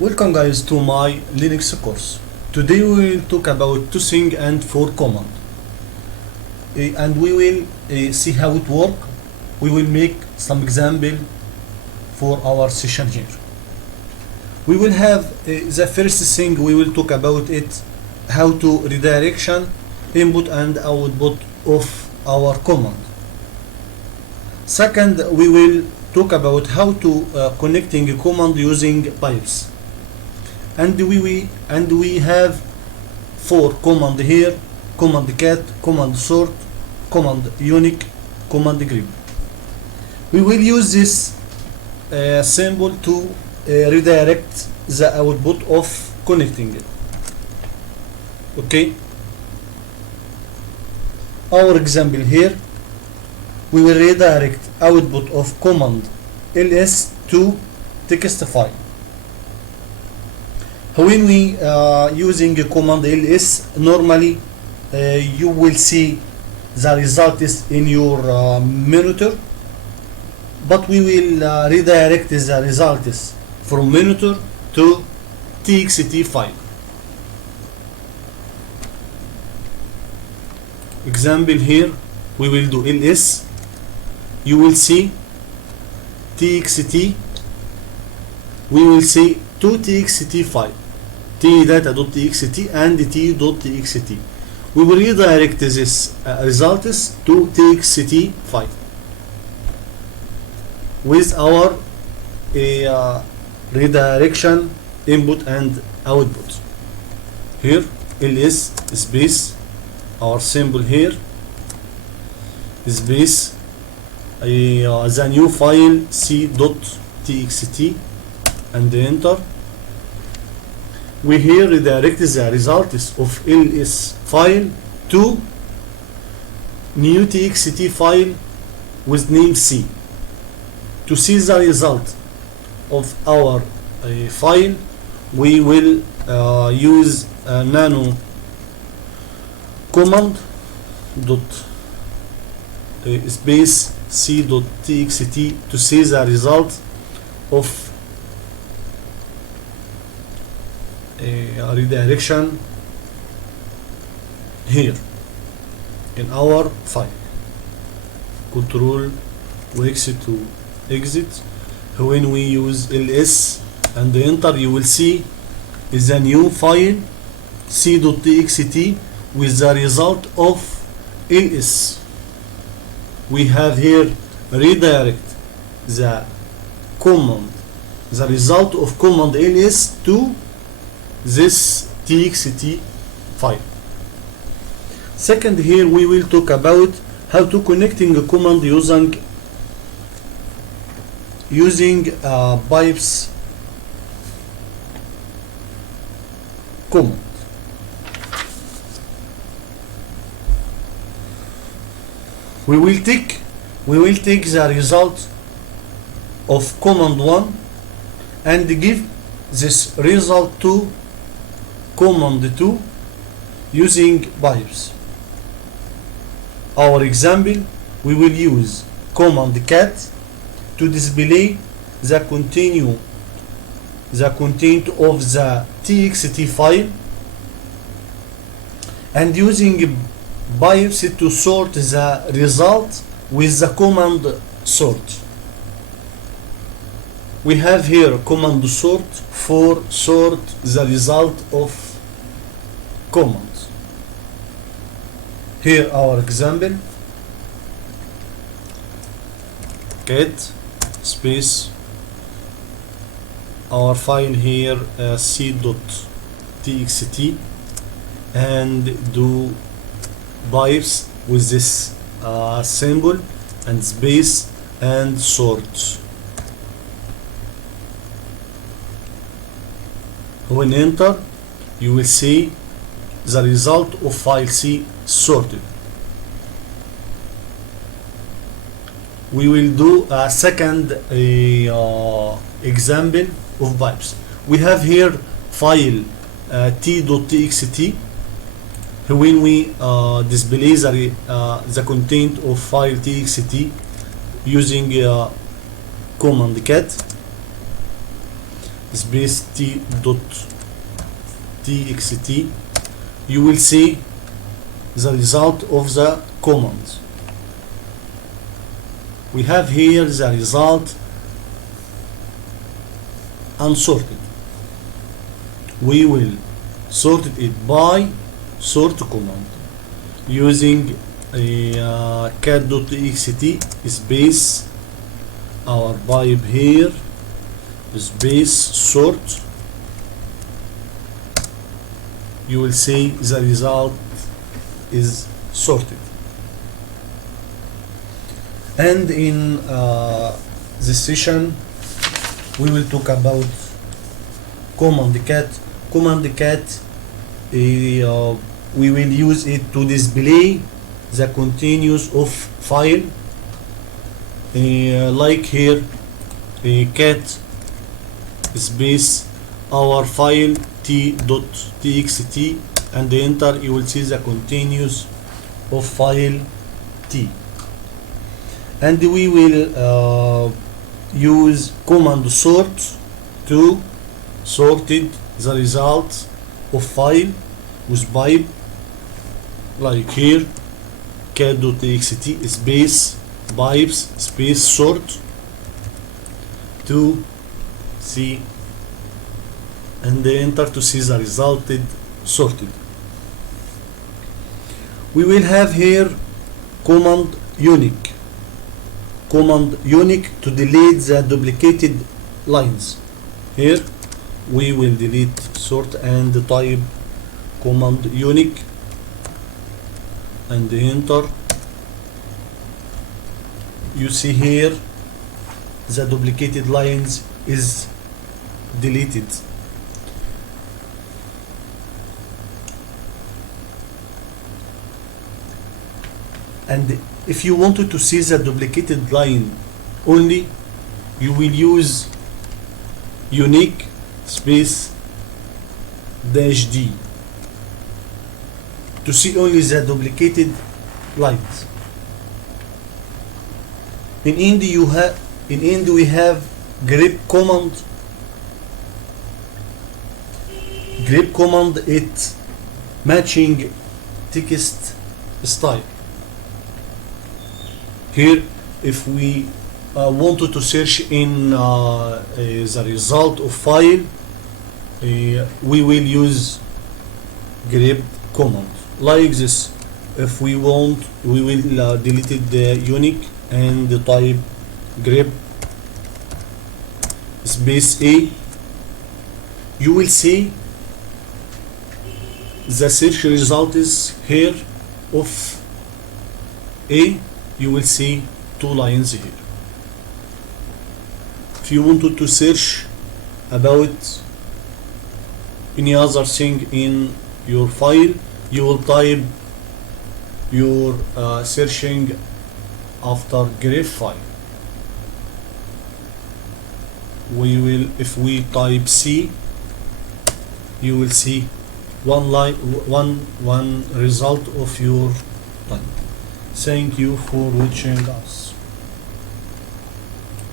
Welcome guys to my Linux course. Today we will talk about toSing and for command. And we will see how it works. We will make some example for our session here. We will have the first thing we will talk about it, how to redirection input and output of our command. Second, we will talk about how to connecting a command using pipes. And we have four command here: command cat, command sort, command uniq, command grep. We will use this symbol to redirect the output of connecting it. Okay, our example here, we will redirect output of command ls to text file. When we using a command ls, normally you will see the result is in your monitor, but we will redirect the results from monitor to txt file. Example here, we will do ls, you will see txt, we will see two txt file, tdata.txt and t.txt. We will redirect this results to txt file with our redirection input and output. Here ls space, our symbol here space, the new file c.txt and enter. We here redirect the results of ls file to new txt file with name c. To see the result of our file, we will use nano command dot space c.txt to see the result of redirection here in our file. Control X to exit. When we use ls and enter, you will see is a new file c.txt with the result of ls. We have here redirect the command, the result of command ls to this txt file. Second, here we will talk about how to connecting a command using pipes command. We will take the result of command 1 and give this result to command 2 using pipes. Our example, we will use command cat to display the content of the txt file, and using pipes to sort the result with the command sort. We have here command sort for sort the result of commands. Here our example, cat space, our file here c.txt, and do pipes with this symbol and space and sort. When enter, you will see the result of file C sorted. We will do a second example of pipes. We have here file t.txt. When we display the content of file txt using command cat, space t dot txt, you will see the result of the command. We have here the result unsorted. We will sort it by sort command using a cat.txt space our pipe here space sort. You will see the result is sorted. And in this session we will talk about command cat. Command cat, we will use it to display the continuous of file, like here cat space our file t.txt and enter. You will see the continuous of file t. And we will use command sort to sorted the result of file with pipe, like here cat.txt space pipes space sort to see and enter to see the resulted sorted. We will have here command uniq. Command uniq to delete the duplicated lines. Here we will delete sort and type command uniq and enter. You see here the duplicated lines is deleted. And if you wanted to see the duplicated line only, you will use uniq space dash d to see only the duplicated lines. In end we have grep command. Grep command it matching text style. Here if we wanted to search in the result of file, we will use grep command like this. If we want, we will delete the uniq and type grep space a. You will see the search result is here of a. You will see two lines here. If you wanted to search about any other thing in your file, you will type your searching after grep file. We will, if we type C, you will see one line, one result of your line. Thank you for watching us.